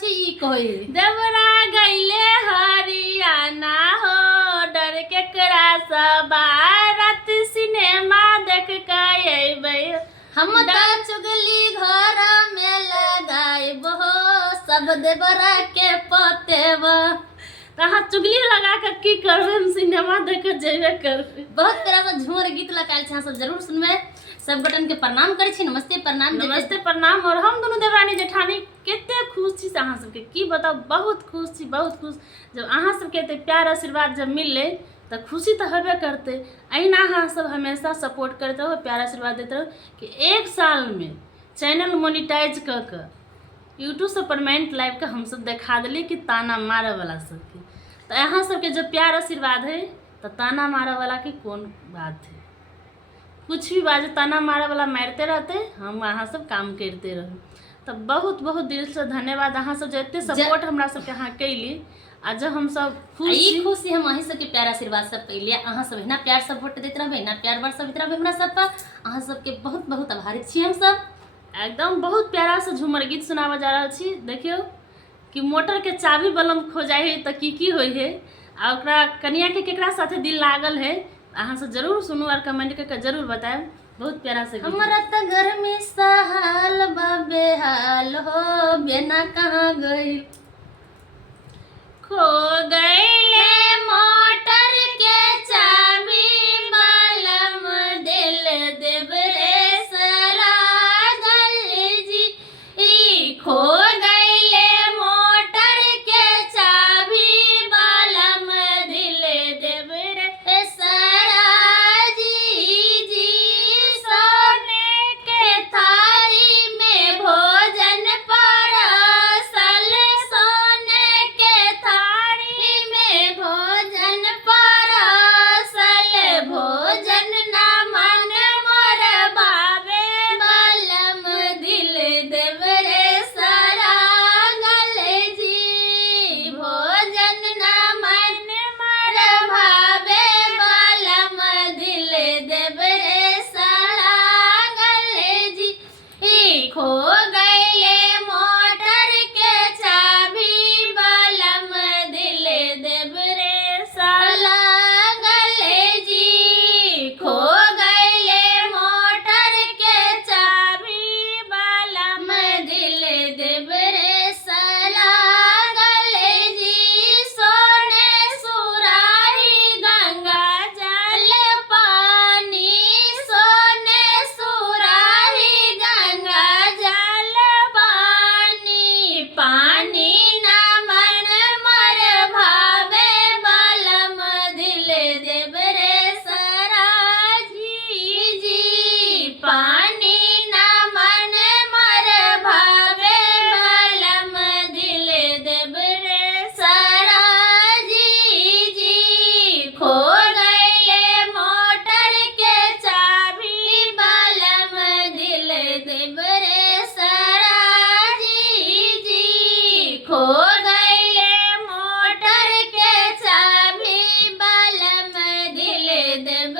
छी ई कहे देवरा गईले हरियाणा हो डर के करा रात सिनेमा देख के अइबै हम त चुगली घर में लगाइब हो सब देवरा के पतेब। तहाँ चुगली लगा कर की करबे हम सिनेमा देख के जेबे करबे। बहुत तरह से झूमर गीत लगायल छै सब जरूर सुनबे। सब गोटन के प्रणाम करे छी। नमस्ते प्रणाम। नमस्ते प्रणाम। और हम दोनों देवरानी जेठानी केते खुश छी से अहाँ सबके की बताओ। बहुत खुश छी बहुत खुश। जब अहाँ सबके एते प्यार आशीर्वाद जब मिलले तो खुशी तो हेबे करते। अहिना अहाँ सब हमेशा सपोर्ट करते रहो प्यार आशीर्वाद देते रहो कि 1 साल में चैनल मोनिटाइज कर यूट्यूब से परमानेंट लाइव का हम सब दिखा दिली कि ताना मारे वाला सबके। तो अहाँ सबके जब प्यार आशीर्वाद है तो ताना मारे वाला की कौन बात है। कुछ भी बात ताना मारे वाला मारते रहते हम अहाँ सब काम करते रहो। तो बहुत बहुत दिल से धन्यवाद अहाँ सब जते सपोर्ट हमरा सबके अहाँ कैली। आ जब हम सब खुशी हम अहीं सबके प्यार आशीर्वाद सब पहले अहाँ सब इतना प्यार सपोर्ट देते रहबे इतना प्यार वर्षा देते रहबे हमरा सब पर। अहाँ सबके बहुत बहुत आभारी छी हम सब। एकदम बहुत प्यारा से झूमर गीत सुनावा जा रहा छी। देखियो कि मोटर के चाबी बलम खोजाई है तो की होई है आ ओकरा कनिया के केकरा साथे दिल लागल है अहाँ से जरूर सुनू और कमेंट करके जरूर बताएं। बहुत प्यारा से हमरा त घर में सहाल बाबे हाल हो बिना कहाँ गई खो गईले मोटर के चाबी बलम दिल देव रे सरा जी खो गईले मोटर के चाबी बलम दिल देव रे सरा जी सोने के थारी में भोजन परसल सोने के थारी में भोजन परसल भोजन ना मन मोर भावे बलम दिल देव रे सरा जी भोजन ना मन मोर भावे बलम दिल देव रे सरा जी खो गईले मोटर के चाबी बलम दिल देव रे सरा जी खो गईले मोटर के चाबी बलम दिल देव रे सरा जी सोने सुराही गंगा जल पानी सोने सुराही गंगा जल पानी पानी ना मन मर भावे बलम दिल देव रे सरा जी पानी ना मन मर भावे बलम दिल देव रे सरा जी खो गईले मोटर के चाबी बलम दिल देव रे सरा जी खो गईले मोटर के चाबी बलम दिल देव